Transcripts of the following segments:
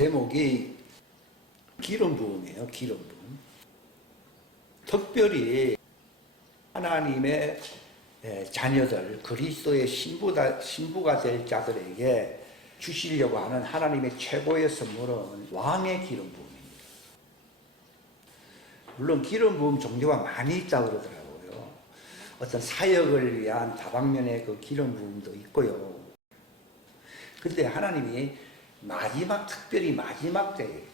제목이 기름 부음이에요. 기름 부음. 특별히 하나님의 자녀들, 그리스도의 신부가 될 자들에게 주시려고 하는 하나님의 최고의 선물은 왕의 기름 부음입니다. 물론 기름 부음 종류가 많이 있다고 그러더라고요. 어떤 사역을 위한 다방면의 그 기름 부음도 있고요. 근데 하나님이 특별히 마지막 때에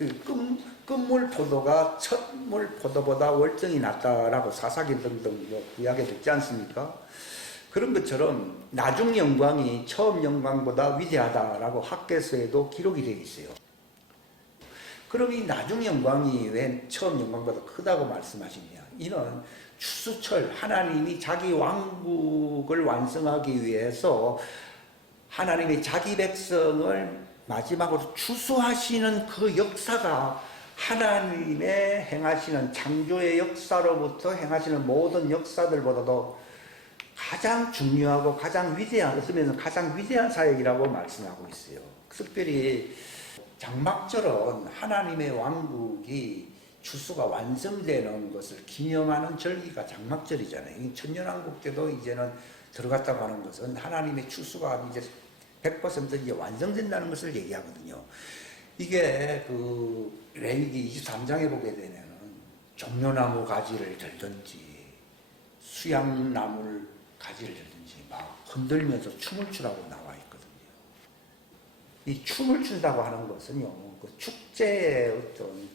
끝물 포도가 첫물 포도보다 월등히 낫다라고 사사기 등등 이야기 듣지 않습니까? 그런 것처럼 나중 영광이 처음 영광보다 위대하다라고 학개서에도 기록이 되어 있어요. 그럼 이 나중 영광이 왜 처음 영광보다 크다고 말씀하시냐? 이는 추수철, 하나님이 자기 왕국을 완성하기 위해서 하나님이 자기 백성을 마지막으로 추수하시는 그 역사가 하나님의 행하시는 창조의 역사로부터 행하시는 모든 역사들보다도 가장 중요하고 가장 위대한, 어쩌면 가장 위대한 사역이라고 말씀하고 있어요. 특별히 장막절은 하나님의 왕국이 추수가 완성되는 것을 기념하는 절기가 장막절이잖아요. 천년왕국 때도 이제는 들어갔다고 하는 것은 하나님의 추수가 이제 100% 이제 완성된다는 것을 얘기하거든요. 이게 레위기 23장에 보게 되면은 종려나무 가지를 들든지 수양나물 가지를 들든지 막 흔들면서 춤을 추라고 나와 있거든요. 이 춤을 춘다고 하는 것은요, 그 축제의 어떤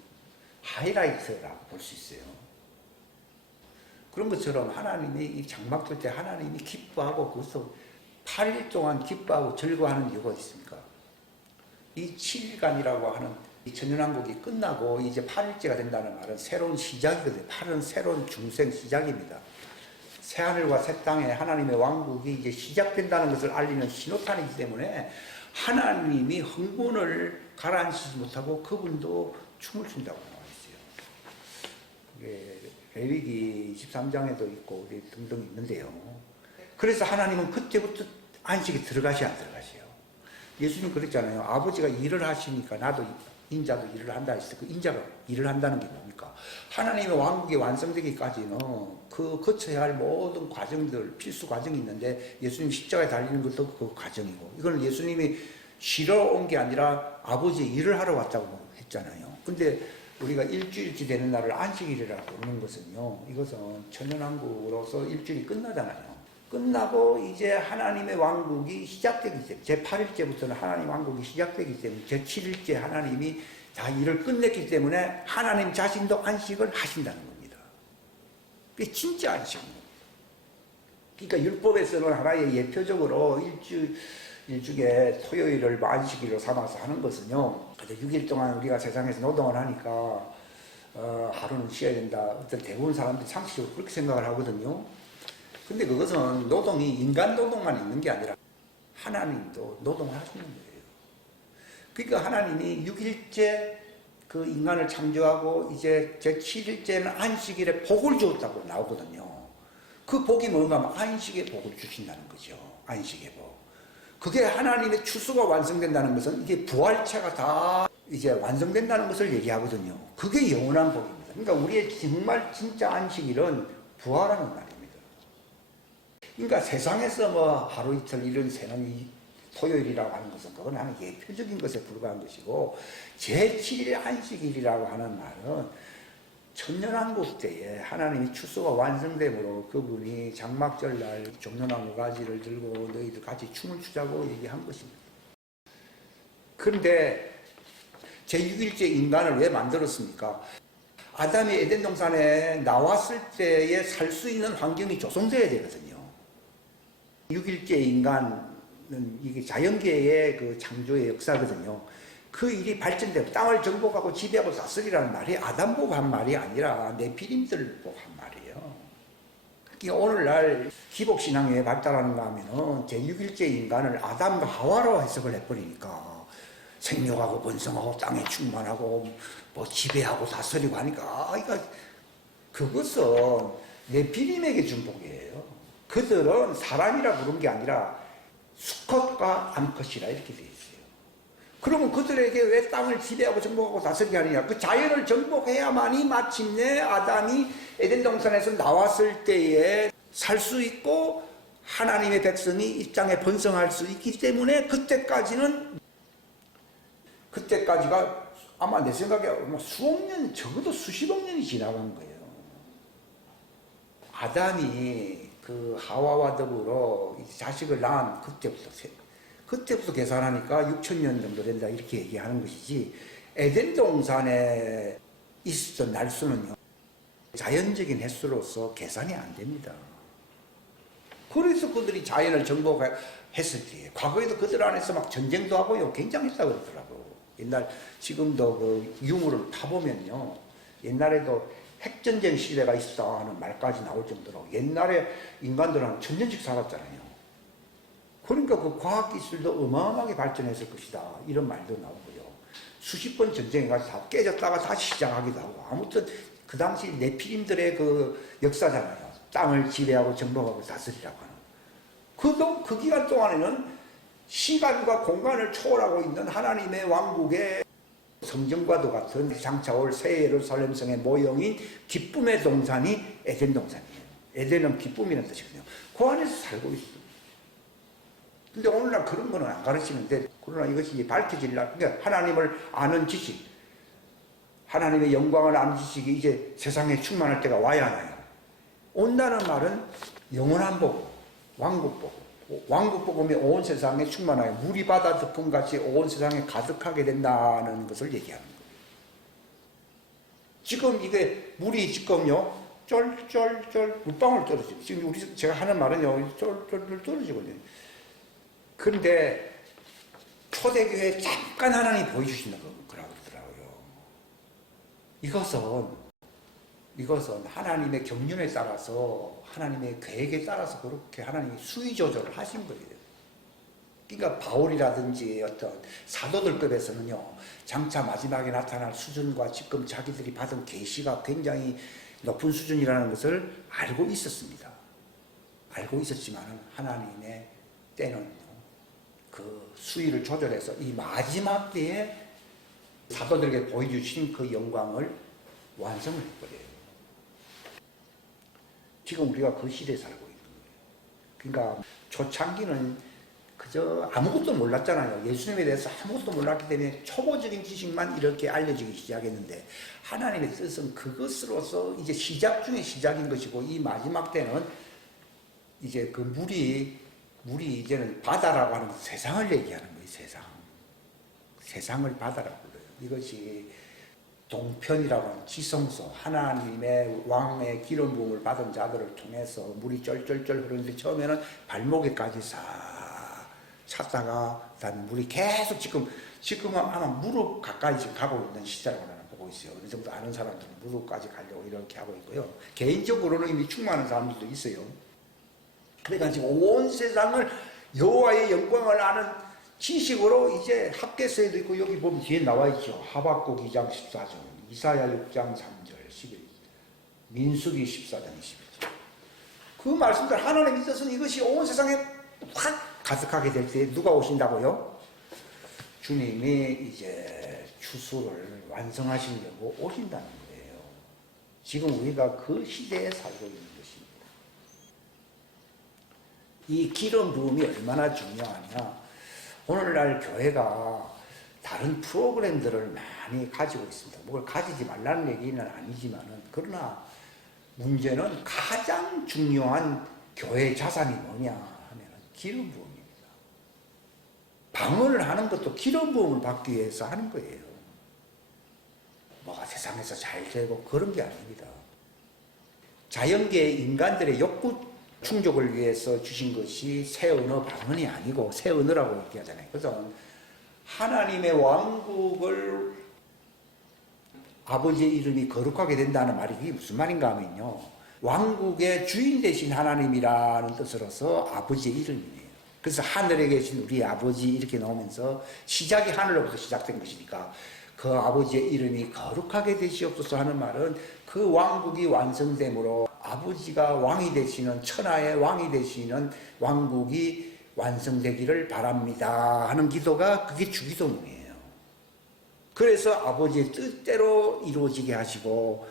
하이라이트라고 볼 수 있어요. 그런 것처럼 하나님이 이 장막절 때 하나님이 기뻐하고 그것도 8일 동안 기뻐하고 즐거워하는 이유가 있습니까? 이 7일간이라고 하는 이 천년왕국이 끝나고 이제 8일째가 된다는 말은 새로운 시작이거든요. 8은 새로운 중생 시작입니다. 새하늘과 새 땅에 하나님의 왕국이 이제 시작된다는 것을 알리는 신호탄이기 때문에 하나님이 흥분을 가라앉히지 못하고 그분도 춤을 춘다고 나와 있어요. 레위기 23장에도 있고 등등 있는데요. 그래서 하나님은 그때부터 안식에 들어가시 안 들어가세요. 예수님 그랬잖아요. 아버지가 일을 하시니까 나도 인자도 일을 한다 했을 때 그 인자가 일을 한다는 게 뭡니까? 하나님의 왕국이 완성되기까지는 그 거쳐야 할 모든 과정들, 필수 과정이 있는데 예수님 십자가에 달리는 것도 그 과정이고, 이거는 예수님이 쉬러 온 게 아니라 아버지의 일을 하러 왔다고 했잖아요. 근데 우리가 일주일째 되는 날을 안식일이라고 부르는 것은요, 이것은 천년왕국으로서 일주일이 끝나잖아요. 끝나고 이제 하나님의 왕국이 시작되기 때문에 제8일째부터는 하나님 왕국이 시작되기 때문에 제7일째 하나님이 다 일을 끝냈기 때문에 하나님 자신도 안식을 하신다는 겁니다. 그게 진짜 안식입니다. 그러니까 율법에서는 하나의 예표적으로 일주일에 토요일을 안식일로 삼아서 하는 것은요, 6일 동안 우리가 세상에서 노동을 하니까 하루는 쉬어야 된다. 어떤 대부분 사람들이 상식적으로 그렇게 생각을 하거든요. 근데 그것은 노동이 인간 노동만 있는 게 아니라 하나님도 노동을 하시는 거예요. 그러니까 하나님이 6일째 그 인간을 창조하고 이제 제7일째는 안식일에 복을 주었다고 나오거든요. 그 복이 뭔가 하면 안식의 복을 주신다는 거죠. 안식의 복. 그게 하나님의 추수가 완성된다는 것은 이게 부활체가 다 이제 완성된다는 것을 얘기하거든요. 그게 영원한 복입니다. 그러니까 우리의 정말 진짜 안식일은 부활하는 날입니다. 그러니까 세상에서 뭐 하루 이틀 일을 세는 이 토요일이라고 하는 것은 그건 하는 예표적인 것에 불과한 것이고, 제7일 안식일이라고 하는 말은 천년왕국 때에 하나님이 추수가 완성되므로 그분이 장막절 날 종려나무 가지를 들고 너희들 같이 춤을 추자고 얘기한 것입니다. 그런데 제6일째 인간을 왜 만들었습니까? 아담이 에덴 동산에 나왔을 때에 살 수 있는 환경이 조성되어야 되거든요. 6일째 인간은 이게 자연계의 그 창조의 역사거든요. 그 일이 발전되고 땅을 정복하고 지배하고 다스리라는 말이 아담 보고 한 말이 아니라 네피림들 보고 한 말이에요. 그러니까 오늘날 기복신앙이 왜 발달하는가 하면은 제6일째 인간을 아담과 하와로 해석을 해버리니까 생육하고 번성하고 땅에 충만하고 뭐 지배하고 다스리고 하니까 그것은 네피림에게 준 복이에요. 그들은 사람이라 부른 게 아니라 수컷과 암컷이라 이렇게 되어 있어요. 그러면 그들에게 왜 땅을 지배하고 정복하고 다스리게 하느냐? 그 자연을 정복해야만이 마침내 아담이 에덴 동산에서 나왔을 때에 살 수 있고 하나님의 백성이 이 땅에 번성할 수 있기 때문에 그때까지가 아마 내 생각에 수억 년, 적어도 수십억 년이 지나간 거예요. 아담이 그 하와와 더불어 자식을 낳은 그때부터 계산하니까 6,000년 정도 된다 이렇게 얘기하는 것이지, 에덴 동산에 있었던 날수는요 자연적인 횟수로서 계산이 안 됩니다. 그래서 그들이 자연을 정복했을 때 과거에도 그들 안에서 막 전쟁도 하고요 굉장했다고 그러더라고요. 옛날 지금도 그 유물을 파보면요 옛날에도 핵전쟁 시대가 있었다 하는 말까지 나올 정도로 옛날에 인간들은 천년씩 살았잖아요. 그러니까 그 과학기술도 어마어마하게 발전했을 것이다 이런 말도 나오고요. 수십 번 전쟁해가지고 다 깨졌다가 다시 시작하기도 하고, 아무튼 그 당시 네피림들의 그 역사잖아요. 땅을 지배하고 정복하고 다스리라고 하는. 그 기간 동안에는 시간과 공간을 초월하고 있는 하나님의 왕국의 성전과도 같은 장차 올 새 예루살렘 성의 모형인 기쁨의 동산이 에덴 동산이에요. 에덴은 기쁨이라는 뜻이거든요. 그 안에서 살고 있어요. 근데 오늘날 그런 거는 안 가르치는데, 그러나 이것이 이제 밝혀지려고, 그러니까 하나님을 아는 지식, 하나님의 영광을 아는 지식이 이제 세상에 충만할 때가 와야 하나요? 온다는 말은 영원한 복음, 왕국 복음, 왕국 복음이 온 세상에 충만하여 물이 바다 덮음같이 온 세상에 가득하게 된다는 것을 얘기하는 거예요. 지금 이게 물이 지금요 쫄쫄쫄 물방울 떨어지고, 지금 제가 하는 말은요 쫄쫄쫄 떨어지거든요. 그런데 초대교회에 잠깐 하나님 보여주시는 거라고 그러더라고요. 이것은 하나님의 경륜에 따라서, 하나님의 계획에 따라서 그렇게 하나님이 수위 조절을 하신 거예요. 그러니까 바울이라든지 어떤 사도들급에서는요 장차 마지막에 나타날 수준과 지금 자기들이 받은 계시가 굉장히 높은 수준이라는 것을 알고 있었습니다. 알고 있었지만 하나님의 때는 그 수위를 조절해서 이 마지막 때에 사도들에게 보여주신 그 영광을 완성을 해버려요. 지금 우리가 그 시대에 살고 있는 거예요. 그러니까 초창기는 그저 아무것도 몰랐잖아요. 예수님에 대해서 아무것도 몰랐기 때문에 초보적인 지식만 이렇게 알려지기 시작했는데, 하나님의 뜻은 그것으로서 이제 시작 중에 시작인 것이고, 이 마지막 때는 이제 그 물이 이제는 바다라고 하는 세상을 얘기하는 거예요. 세상을 바다라고 불러요. 이것이 동편이라고 하는 지성소, 하나님의 왕의 기름 부음을 받은 자들을 통해서 물이 쩔쩔쩔 흐르는데, 처음에는 발목에까지 싹 찼다가 단 물이 계속 지금은 아마 무릎 가까이 지금 가고 있는 시대라고 나는 보고 있어요. 어느 정도 아는 사람들은 무릎까지 가려고 이렇게 하고 있고요. 개인적으로는 이미 충만한 사람들도 있어요. 그러니까 지금 온 세상을 여호와의 영광을 아는 지식으로 이제 학개서에도 있고, 여기 보면 뒤에 나와 있죠. 하박국 2장 14절, 이사야 6장 3절, 11절, 민수기 14장 21절. 그 말씀들 하나님의 뜻은 이것이 온 세상에 확 가득하게 될 때 누가 오신다고요? 주님이 이제 추수를 완성하시려고 오신다는 거예요. 지금 우리가 그 시대에 살고 있는 것입니다. 이 기름 부음이 얼마나 중요하냐. 오늘날 교회가 다른 프로그램들을 많이 가지고 있습니다. 뭘 가지지 말라는 얘기는 아니지만은, 그러나 문제는 가장 중요한 교회 자산이 뭐냐 하면 기름 부음입니다. 방언을 하는 것도 기름 부음을 받기 위해서 하는 거예요. 뭐가 세상에서 잘 되고 그런 게 아닙니다. 자연계의 인간들의 욕구 충족을 위해서 주신 것이 새 언어 방언이 아니고, 새 언어라고 얘기하잖아요. 그래서 하나님의 왕국을, 아버지의 이름이 거룩하게 된다는 말이 이게 무슨 말인가 하면요, 왕국의 주인 되신 하나님이라는 뜻으로서 아버지의 이름이에요. 그래서 하늘에 계신 우리 아버지 이렇게 나오면서 시작이 하늘로부터 시작된 것이니까, 그 아버지의 이름이 거룩하게 되시옵소서 하는 말은 그 왕국이 완성됨으로 아버지가 왕이 되시는, 천하의 왕이 되시는 왕국이 완성되기를 바랍니다 하는 기도가, 그게 주기도문이에요. 그래서 아버지의 뜻대로 이루어지게 하시고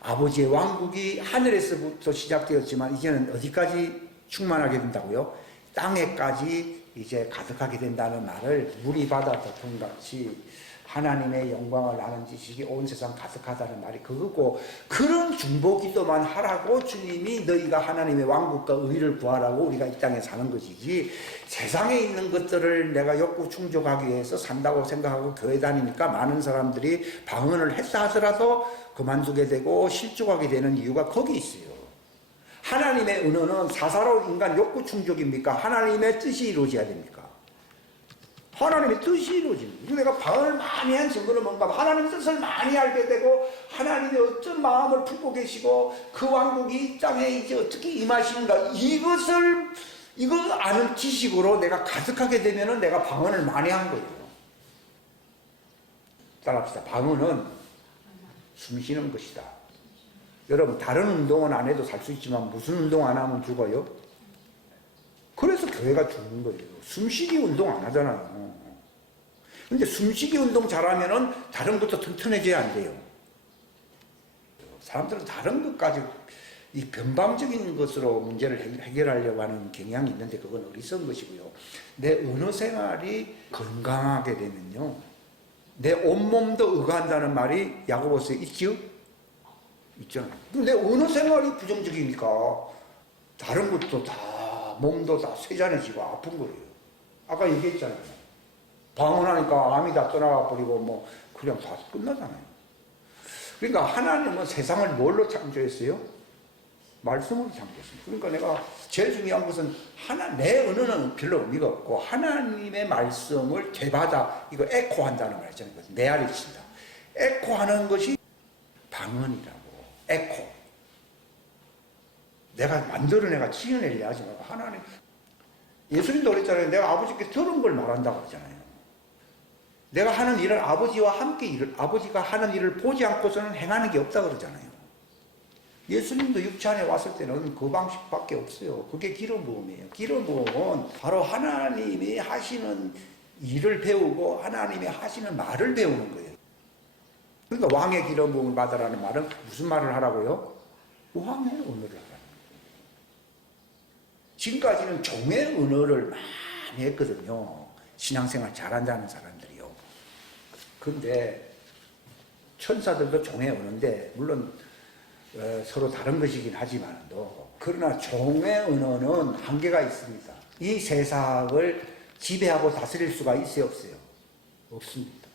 아버지의 왕국이 하늘에서부터 시작되었지만 이제는 어디까지 충만하게 된다고요? 땅에까지 이제 가득하게 된다는 말을 물이 바다 덮음같이 하나님의 영광을 아는 지식이 온 세상 가득하다는 말이 그거고, 그런 중보기도만 하라고 주님이 너희가 하나님의 왕국과 의를 구하라고 우리가 이 땅에 사는 것이지, 세상에 있는 것들을 내가 욕구 충족하기 위해서 산다고 생각하고 교회 다니니까 많은 사람들이 방언을 했다 하더라도 그만두게 되고 실족하게 되는 이유가 거기 있어요. 하나님의 은혜는 사사로운 인간 욕구 충족입니까? 하나님의 뜻이 이루어져야 됩니까? 하나님의 뜻이 이루어집니다. 내가 방언을 많이 한 증거는 뭔가, 하나님의 뜻을 많이 알게 되고 하나님의 어떤 마음을 품고 계시고 그 왕국이 이 땅에 이제 어떻게 임하시는가, 이거 아는 지식으로 내가 가득하게 되면은 내가 방언을 많이 한 거예요. 따라합시다. 방언은 숨 쉬는 것이다. 여러분, 다른 운동은 안 해도 살 수 있지만 무슨 운동 안 하면 죽어요? 그래서 교회가 죽는 거예요. 숨쉬기 운동 안 하잖아요. 근데 숨쉬기 운동 잘하면은 다른 것도 튼튼해져야 안 돼요. 사람들은 다른 것까지 이 변방적인 것으로 문제를 해결하려고 하는 경향이 있는데 그건 어리석은 것이고요. 내 언어 생활이 건강하게 되면요, 내 온몸도 의가한다는 말이 야고보서에 있지요? 있잖아요. 내 언어 생활이 부정적이니까 다른 것도 다, 몸도 다 쇠잔해지고 아픈 거예요. 아까 얘기했잖아요. 방언하니까 암이 다 떠나가 버리고 뭐 그냥 다 끝나잖아요. 그러니까 하나님은 세상을 뭘로 창조했어요? 말씀으로 창조했습니다. 그러니까 내가 제일 중요한 것은 내 언어는 별로 의미가 없고 하나님의 말씀을 되받아, 이거 에코한다는 말 있잖아요. 메아리 친다. 에코하는 것이 방언이라고. 에코. 내가 만들어내가 지어내려 하지 말고 하나님. 예수님도 그랬잖아요. 내가 아버지께 들은 걸 말한다고 그랬잖아요. 내가 하는 일은 아버지와 함께 아버지가 하는 일을 보지 않고서는 행하는 게 없다고 그러잖아요. 예수님도 육체 안에 왔을 때는 그 방식밖에 없어요. 그게 기름 부음이에요. 기름 부음은 바로 하나님이 하시는 일을 배우고 하나님이 하시는 말을 배우는 거예요. 그러니까 왕의 기름 부음을 받으라는 말은 무슨 말을 하라고요? 왕의 언어를 하라는 거예요. 지금까지는 종의 언어를 많이 했거든요. 신앙생활 잘한다는 사람들이요. 근데 천사들도 종의 언어인데 물론 서로 다른 것이긴 하지만도, 그러나 종의 언어는 한계가 있습니다. 이 세상을 지배하고 다스릴 수가 있어요, 없어요? 없습니다.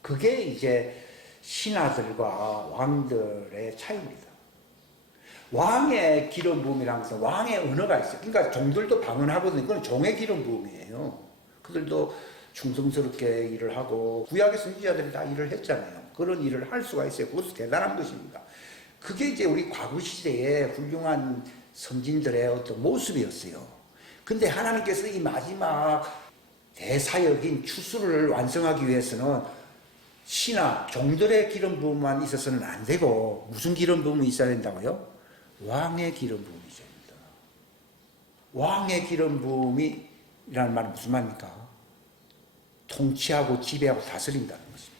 그게 이제 신하들과 왕들의 차이입니다. 왕의 기름 부음이라는 것은 왕의 언어가 있어요. 그러니까 종들도 방언하거든요. 그건 종의 기름 부음이에요. 그들도 충성스럽게 일을 하고 구약의 선지자들이 다 일을 했잖아요. 그런 일을 할 수가 있어요. 그것도 대단한 것입니다. 그게 이제 우리 과거 시대의 훌륭한 선진들의 어떤 모습이었어요. 근데 하나님께서 이 마지막 대사역인 추수를 완성하기 위해서는 신하, 종들의 기름 부음만 있어서는 안 되고 무슨 기름 부음이 있어야 된다고요? 왕의 기름 부음이 있어야 됩니다. 왕의 기름 부음이라는 말은 무슨 말입니까? 통치하고 지배하고 다스린다는 것입니다.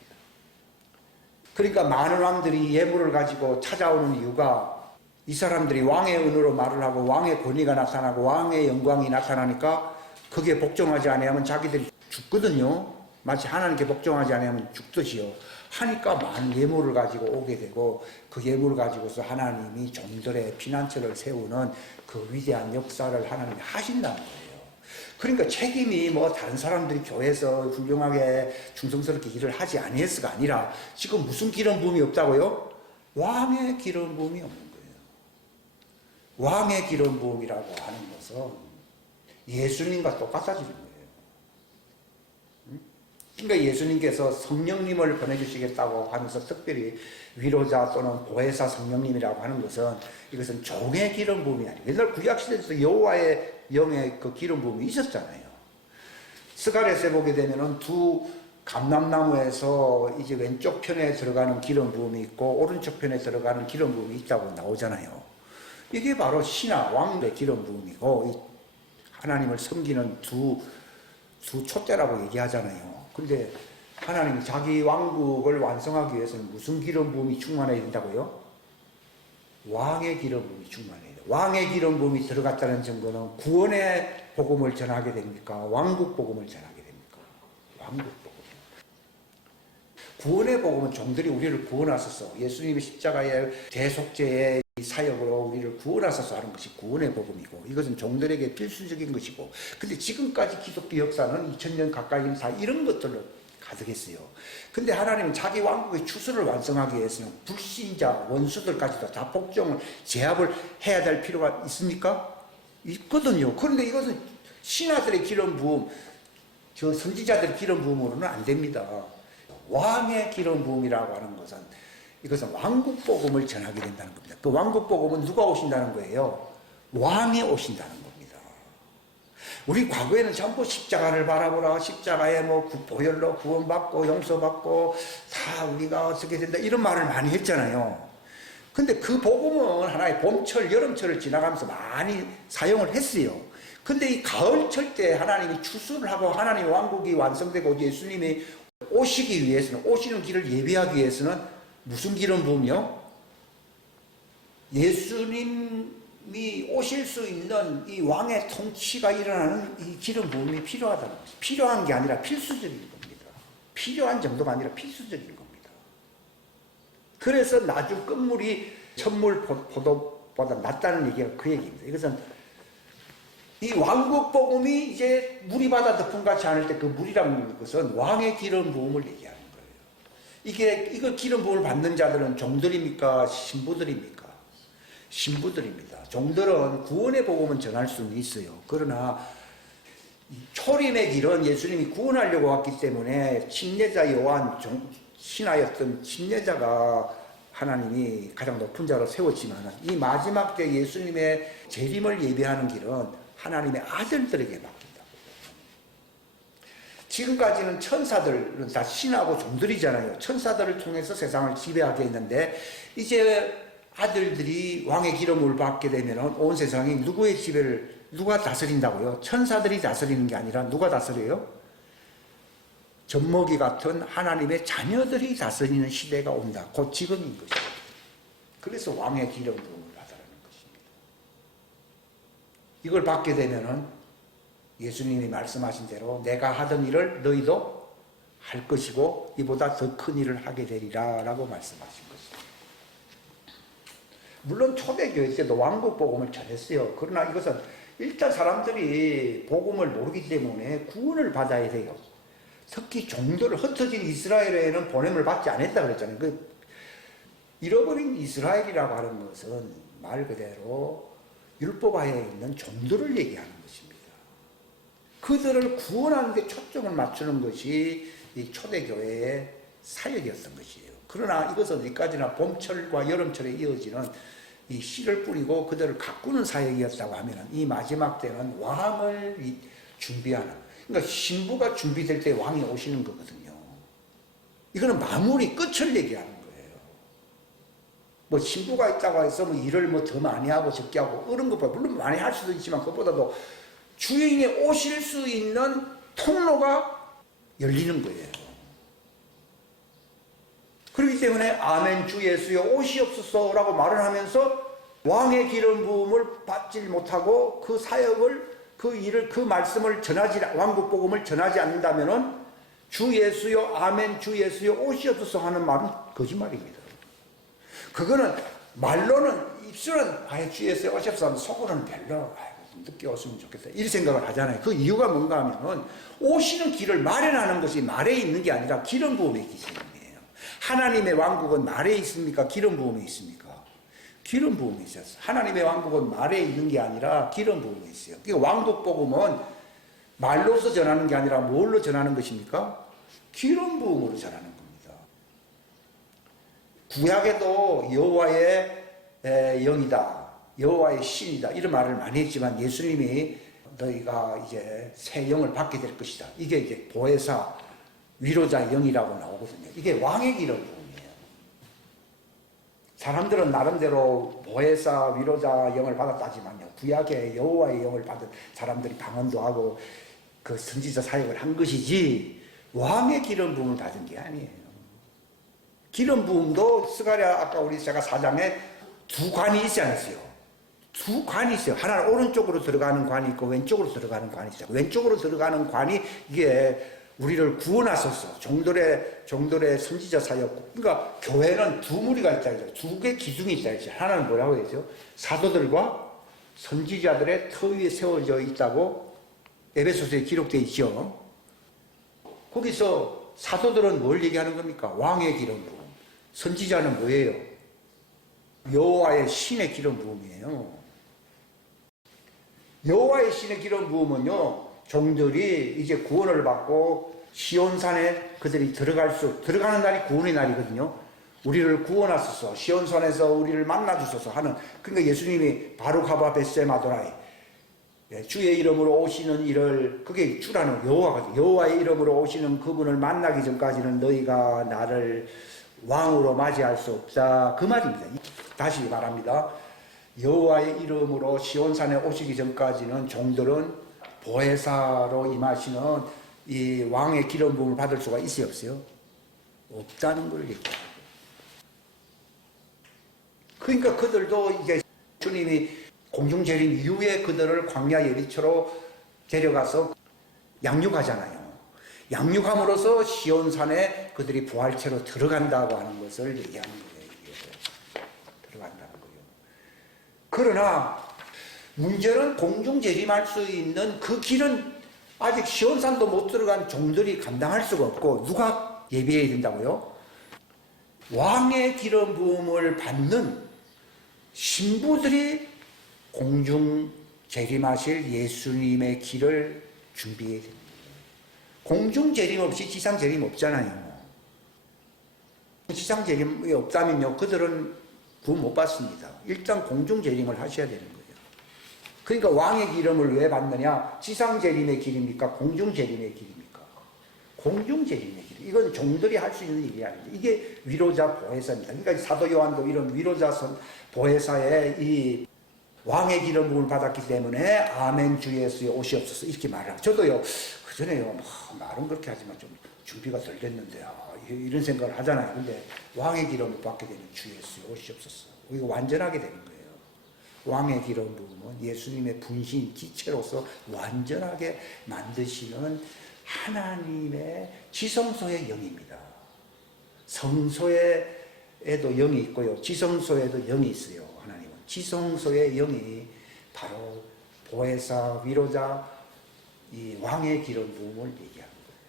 그러니까 많은 왕들이 예물을 가지고 찾아오는 이유가 이 사람들이 왕의 은으로 말을 하고 왕의 권위가 나타나고 왕의 영광이 나타나니까 거기에 복종하지 아니하면 자기들이 죽거든요. 마치 하나님께 복종하지 아니하면 죽듯이요. 하니까 많은 예물을 가지고 오게 되고 그 예물을 가지고서 하나님이 종들의 피난처를 세우는 그 위대한 역사를 하나님이 하신다는 거예요. 그러니까 책임이 뭐 다른 사람들이 교회에서 훌륭하게 충성스럽게 일을 하지 아니했어가 아니라 지금 무슨 기름 부음이 없다고요? 왕의 기름 부음이 없는 거예요. 왕의 기름 부음이라고 하는 것은 예수님과 똑같아지는 거예요. 그러니까 예수님께서 성령님을 보내주시겠다고 하면서 특별히 위로자 또는 보혜사 성령님이라고 하는 것은 이것은 종의 기름 부음이 아니에요. 옛날 구약시대에서 여호와의 영의 그 기름 부음이 있었잖아요. 스가랴서에 보게 되면은 두 감람나무에서 이제 왼쪽 편에 들어가는 기름 부음이 있고 오른쪽 편에 들어가는 기름 부음이 있다고 나오잖아요. 이게 바로 신하 왕의 기름 부음이고 하나님을 섬기는 두 촛대라고 얘기하잖아요. 근데 하나님이 자기 왕국을 완성하기 위해서는 무슨 기름 부음이 충만해야 된다고요? 왕의 기름 부음이 충만해야 돼요. 왕의 기름 부음이 들어갔다는 증거는 구원의 복음을 전하게 됩니까? 왕국 복음을 전하게 됩니까? 왕국 복음. 구원의 복음은 종들이 우리를 구원하셔서 예수님의 십자가의 대속죄의 사역으로 우리를 구원하셔서 하는 것이 구원의 복음이고, 이것은 종들에게 필수적인 것이고, 근데 지금까지 기독교 역사는 2000년 가까이 다 이런 것들로 가득했어요. 근데 하나님은 자기 왕국의 추수를 완성하기 위해서는 불신자, 원수들까지도 다 복종을, 제압을 해야 될 필요가 있습니까? 있거든요. 그런데 이것은 신하들의 기름 부음, 저 선지자들의 기름 부음으로는 안 됩니다. 왕의 기름 부음이라고 하는 것은, 이것은 왕국 복음을 전하게 된다는 겁니다. 그 왕국 복음은 누가 오신다는 거예요? 왕이 오신다는 겁니다. 우리 과거에는 전부 십자가를 바라보라, 십자가에 뭐 보혈로 구원받고 용서받고 다 우리가 어떻게 된다 이런 말을 많이 했잖아요. 근데 그 복음은 하나의 봄철, 여름철을 지나가면서 많이 사용을 했어요. 근데 이 가을철 때 하나님이 추수를 하고 하나님의 왕국이 완성되고 예수님이 오시기 위해서는, 오시는 길을 예비하기 위해서는 무슨 기름 부음이요? 예수님이 오실 수 있는 이 왕의 통치가 일어나는 이 기름 부음이 필요하다는 것이, 필요한 게 아니라 필수적인 겁니다. 필요한 정도가 아니라 필수적인 겁니다. 그래서 나중 끝물이 첫물 포도보다 낫다는 얘기가 그 얘기입니다. 이것은 이 왕국 복음이 이제 물이 바다 덮음같이 않을 때 그 물이라는 것은 왕의 기름 부음을 얘기하는 거예요. 이거 기름 부음을 받는 자들은 종들입니까? 신부들입니까? 신부들입니다. 종들은 구원의 복음은 전할 수는 있어요. 그러나 초림의 길은 예수님이 구원하려고 왔기 때문에 침례자 요한, 신하였던 침례자가 하나님이 가장 높은 자로 세웠지만, 이 마지막 때 예수님의 재림을 예비하는 길은 하나님의 아들들에게 맡긴다. 지금까지는 천사들은 다 신하고 종들이잖아요. 천사들을 통해서 세상을 지배하게 했는데, 이제 아들들이 왕의 기름을 받게 되면 온 세상이 누구의 지배를, 누가 다스린다고요? 천사들이 다스리는 게 아니라 누가 다스려요? 젖먹이 같은 하나님의 자녀들이 다스리는 시대가 온다. 곧 지금인 것입니다. 그래서 왕의 기름을 받으라는 것입니다. 이걸 받게 되면은 예수님이 말씀하신 대로 내가 하던 일을 너희도 할 것이고 이보다 더 큰 일을 하게 되리라 라고 말씀하신 것입니다. 물론 초대교회 때도 왕국 복음을 전했어요. 그러나 이것은 일단 사람들이 복음을 모르기 때문에 구원을 받아야 돼요. 특히 종들을, 흩어진 이스라엘에는 보냄을 받지 않았다 그랬잖아요. 그 잃어버린 이스라엘이라고 하는 것은 말 그대로 율법하에 있는 종들을 얘기하는 것입니다. 그들을 구원하는 데 초점을 맞추는 것이 이 초대교회의 사역이었던 것이에요. 그러나 이것은 어디까지나 봄철과 여름철에 이어지는 이 씨를 뿌리고 그들을 가꾸는 사역이었다고 하면, 이 마지막 때는 왕을 준비하는, 그러니까 신부가 준비될 때 왕이 오시는 거거든요. 이거는 마무리, 끝을 얘기하는 거예요. 뭐 신부가 있다고 해서 뭐 일을 뭐 더 많이 하고 적게 하고 이런 것보다, 물론 많이 할 수도 있지만 그것보다도 주인이 오실 수 있는 통로가 열리는 거예요. 그렇기 때문에 아멘 주 예수여 오시옵소서라고 말을 하면서 왕의 기름 부음을 받지 못하고 그 사역을, 그 일을, 그 말씀을 전하지, 왕국 복음을 전하지 않는다면은 주 예수여 아멘 주 예수여 오시옵소서 하는 말은 거짓말입니다. 그거는 말로는, 입술은 아예 주 예수여 오시옵소서 하면 속으로는 별로 늦게 오시면 좋겠다 이 생각을 하잖아요. 그 이유가 뭔가 하면은 오시는 길을 마련하는 것이 말에 있는 게 아니라 기름 부음에 있기 때문이에요. 하나님의 왕국은 말에 있습니까? 기름 부음에 있습니까? 기름 부음이 있었어요. 하나님의 왕국은 말에 있는 게 아니라 기름 부음이 있어요. 그러니까 왕국 복음은 말로서 전하는 게 아니라 뭘로 전하는 것입니까? 기름 부음으로 전하는 겁니다. 구약에도 여호와의 영이다, 여호와의 신이다 이런 말을 많이 했지만, 예수님이 너희가 이제 새 영을 받게 될 것이다, 이게 이제 보혜사, 위로자 영이라고 나오거든요. 이게 왕의 기름 부음이에요. 사람들은 나름대로 보혜사, 위로자 영을 받았다지만요, 구약의 여호와의 영을 받은 사람들이 방언도 하고 그 선지자 사역을 한 것이지, 왕의 기름 부음을 받은 게 아니에요. 기름 부음도 스가랴 아까 제가 4장에 두 관이 있지 않았어요. 두 관이 있어요. 하나는 오른쪽으로 들어가는 관이 있고 왼쪽으로 들어가는 관이 있어요. 왼쪽으로 들어가는 관이 이게 우리를 구원하소서. 종들의 선지자 사역. 그러니까 교회는 두 무리가 있다 이죠. 두 개의 기둥이 있다 이죠. 하나는 뭐라고 했죠? 사도들과 선지자들의 터 위에 세워져 있다고 에베소서에 기록되어 있죠. 거기서 사도들은 뭘 얘기하는 겁니까? 왕의 기름 부음. 선지자는 뭐예요? 여호와의 신의 기름 부음이에요. 여호와의 신의 기름 부음은요, 종들이 이제 구원을 받고 시온산에 그들이 들어가는 날이 구원의 날이거든요. 우리를 구원하소서, 시온산에서 우리를 만나주소서 하는, 그러니까 예수님이 바루카바 벳세마도라이, 주의 이름으로 오시는 이를, 그게 주라는 여호와거든요. 여호와의 이름으로 오시는 그분을 만나기 전까지는 너희가 나를 왕으로 맞이할 수 없다. 그 말입니다. 다시 말합니다. 여호와의 이름으로 시온산에 오시기 전까지는 종들은 보혜사로 임하시는 이 왕의 기름 부음을 받을 수가 있어요, 없어요? 없다는 걸 얘기해요. 그러니까 그들도 이제 주님이 공중재림 이후에 그들을 광야 예리초로 데려가서 양육하잖아요. 양육함으로써 시온산에 그들이 부활체로 들어간다고 하는 것을 얘기하는 거예요. 들어간다는 거예요. 그러나 문제는 공중재림할 수 있는 그 길은 아직 시온산도 못 들어간 종들이 감당할 수가 없고, 누가 예비해야 된다고요? 왕의 기름 부음을 받는 신부들이 공중재림하실 예수님의 길을 준비해야 됩니다. 공중재림 없이 지상재림 없잖아요. 지상재림이 없다면요, 그들은 구원 못 받습니다. 일단 공중재림을 하셔야 되는 거예요. 그러니까 왕의 기름을 왜 받느냐? 지상재림의 길입니까? 공중재림의 길입니까? 공중재림의 길. 이건 종들이 할 수 있는 일이 아닙니다. 이게 위로자 보혜사입니다. 그러니까 사도 요한도 이런 위로자 보혜사의 이 왕의 기름 부음을 받았기 때문에 아멘 주 예수의 오시옵소서 이렇게 말을 하고, 저도요 그전에요 말은 그렇게 하지만 좀 준비가 덜 됐는데 이런 생각을 하잖아요. 근데 왕의 기름을 받게 되면 주 예수의 오시옵소서, 이거 완전하게 되는 거예요. 왕의 기름 부음은 예수님의 분신 지체로서 완전하게 만드시는 하나님의 지성소의 영입니다. 성소에도 영이 있고요, 지성소에도 영이 있어요. 하나님은 지성소의 영이 바로 보혜사, 위로자, 이 왕의 기름 부음을 얘기하는 거예요.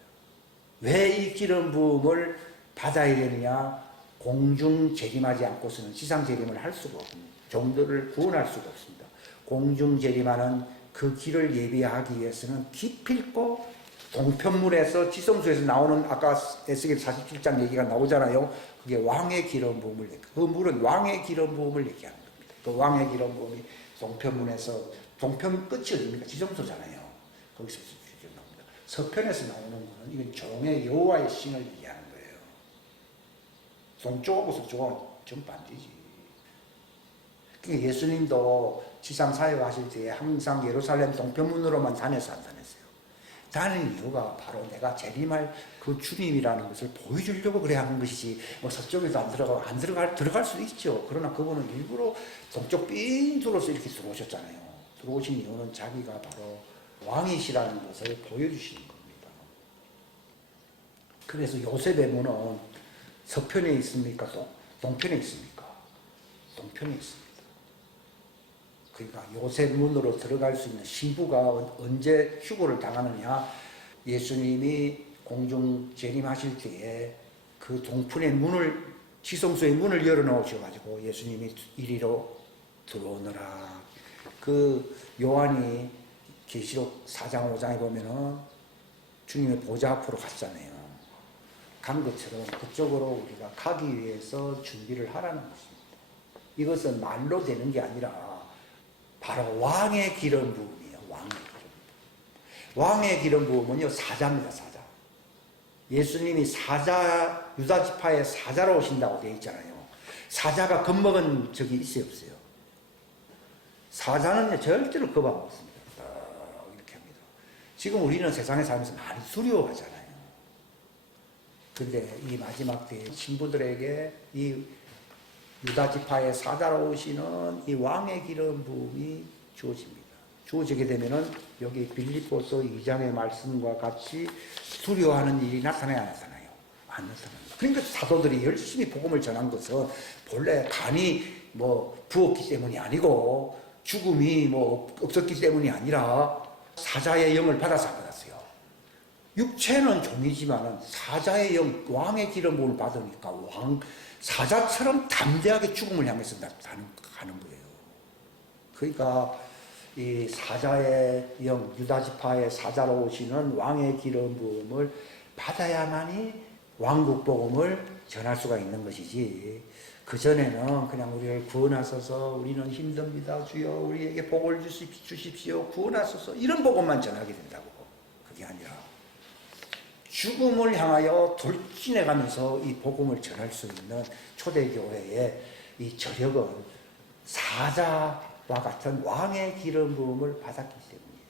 왜 이 기름 부음을 받아야 되느냐? 공중 재림하지 않고서는 지상 재림을 할 수가 없습니다. 종들을 구원할 수가 없습니다. 공중 재림하는 그 길을 예비하기 위해서는 기필코 동편물에서 지성소에서 나오는 아까 에스겔 47장 얘기가 나오잖아요. 그게 왕의 기름 부음을 얘기해요. 그 물은 왕의 기름 부음을 얘기하는 겁니다. 그 왕의 기름 부음이 동편문에서, 동편 끝이 어딥니까? 지성소잖아요. 거기서 나옵니다. 서편에서 나오는 거는 이건 종의 여호와의 신을 얘기하는 거예요. 동쪽하고 서쪽은 좀 반대지. 그러니까 예수님도 지상 사역하실 때에 항상 예루살렘 동편문으로만 다녀서 안 다녔어요. 다니는 이유가 바로 내가 재림할 그 주님이라는 것을 보여주려고 그래야 하는 것이지, 뭐 서쪽에도 들어갈 수도 있죠. 그러나 그분은 일부러 동쪽 삥 둘러서 이렇게 들어오셨잖아요. 들어오신 이유는 자기가 바로 왕이시라는 것을 보여주시는 겁니다. 그래서 요셉의 문은 서편에 있습니까? 동편에 있습니까? 동편에 있습니다. 그러니까 요셉 문으로 들어갈 수 있는 신부가 언제 휴고를 당하느냐? 예수님이 공중 재림하실 때에 그 동편의 문을, 지성소의 문을 열어놓으셔가지고 예수님이 이리로 들어오느라. 그 요한이 계시록 4장 5장에 보면은 주님의 보좌 앞으로 갔잖아요. 간 것처럼 그쪽으로 우리가 가기 위해서 준비를 하라는 것입니다. 이것은 말로 되는 게 아니라 바로 왕의 기름 부음이에요. 왕의 기름 부음. 왕의 기름 부음은요, 사자입니다. 사자. 예수님이 사자, 유다 지파의 사자로 오신다고 되어 있잖아요. 사자가 겁먹은 적이 있어요, 없어요? 사자는 절대로 겁 안 먹습니다. 이렇게 합니다. 지금 우리는 세상에 살면서 많이 두려워하잖아요. 근데 이 마지막 때에 신부들에게 이 유다 지파의 사자로 오시는 이 왕의 기름 부음이 주어집니다. 주어지게 되면은 여기 빌립보서 2장의 말씀과 같이 두려워하는 일이 나타나야 나타나요? 안 나타납니다. 그러니까 사도들이 열심히 복음을 전한 것은 본래 간이 뭐 부었기 때문이 아니고 죽음이 뭐 없었기 때문이 아니라 사자의 영을 받아서 받았어요. 육체는 종이지만은 사자의 영, 왕의 기름 부음을 받으니까 사자처럼 담대하게 죽음을 향해서 가는 거예요. 그러니까 이 사자의 영, 유다 지파의 사자로 오시는 왕의 기름 부음을 받아야만이 왕국 복음을 전할 수가 있는 것이지. 그 전에는 그냥 우리를 구원하소서, 우리는 힘듭니다, 주여 우리에게 복을 주십시오, 구원하소서, 이런 복음만 전하게 된다고. 그게 아니라 죽음을 향하여 돌진해가면서 이 복음을 전할 수 있는 초대교회의 이 저력은 사자와 같은 왕의 기름 부음을 받았기 때문이에요.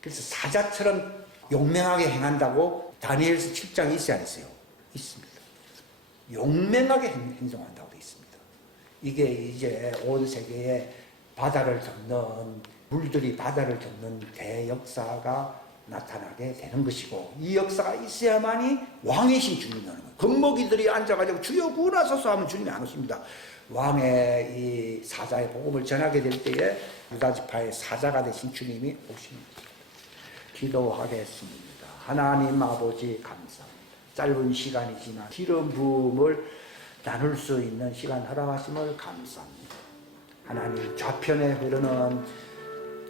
그래서 사자처럼 용맹하게 행한다고 다니엘서 7장에 있어야 했어요. 있습니다. 용맹하게 행동한다고 되어 있습니다. 이게 이제 온 세계에 바다를 덮는, 물들이 바다를 덮는 대역사가 나타나게 되는 것이고, 이 역사가 있어야만이 왕이신 주님이 오는 거예요. 겁먹이들이 앉아가지고 주여 구원하소서 하면 주님이 안 오십니다. 왕의 이 사자의 복음을 전하게 될 때에 유다지파의 사자가 되신 주님이 오십니다. 기도하겠습니다. 하나님 아버지 감사합니다. 짧은 시간이지만 기름 부음을 나눌 수 있는 시간 허락하심을 감사합니다. 하나님, 좌편에 흐르는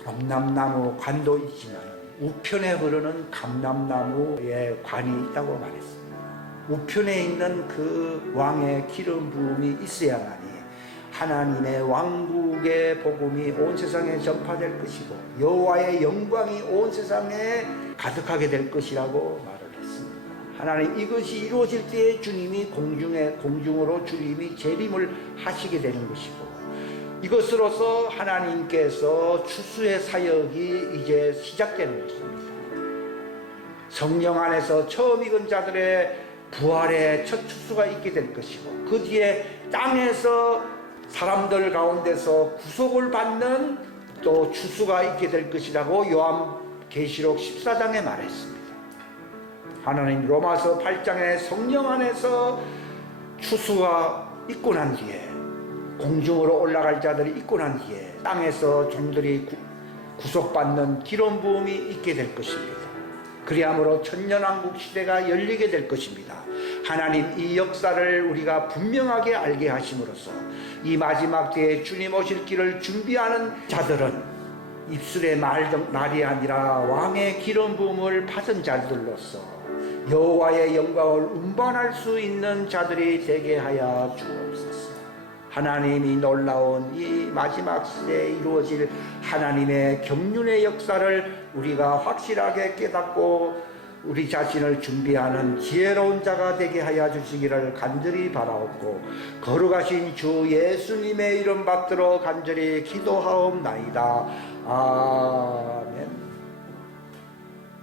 엄남나무 관도 있지만 우편에 흐르는 감람나무의 관이 있다고 말했습니다. 우편에 있는 그 왕의 기름 부음이 있어야만이 하나님의 왕국의 복음이 온 세상에 전파될 것이고 여호와의 영광이 온 세상에 가득하게 될 것이라고 말을 했습니다. 하나님, 이것이 이루어질 때에 주님이 공중으로 주님이 재림을 하시게 되는 것이고, 이것으로서 하나님께서 추수의 사역이 이제 시작되는 것입니다. 성령 안에서 처음 익은 자들의 부활의 첫 추수가 있게 될 것이고, 그 뒤에 땅에서 사람들 가운데서 구속을 받는 또 추수가 있게 될 것이라고 요한계시록 14장에 말했습니다. 하나님, 로마서 8장에 성령 안에서 추수가 있고 난 뒤에, 공중으로 올라갈 자들이 있고 난 뒤에 땅에서 종들이 구속받는 기름 부음이 있게 될 것입니다. 그리함으로 천년왕국 시대가 열리게 될 것입니다. 하나님, 이 역사를 우리가 분명하게 알게 하심으로써 이 마지막 때에 주님 오실 길을 준비하는 자들은 입술의 말이 아니라 왕의 기름 부음을 받은 자들로서 여호와의 영광을 운반할 수 있는 자들이 되게 하여 주옵소서. 하나님이 놀라운 이 마지막 시대에 이루어질 하나님의 경륜의 역사를 우리가 확실하게 깨닫고 우리 자신을 준비하는 지혜로운 자가 되게 하여 주시기를 간절히 바라옵고, 거룩하신 주 예수님의 이름 받들어 간절히 기도하옵나이다. 아멘.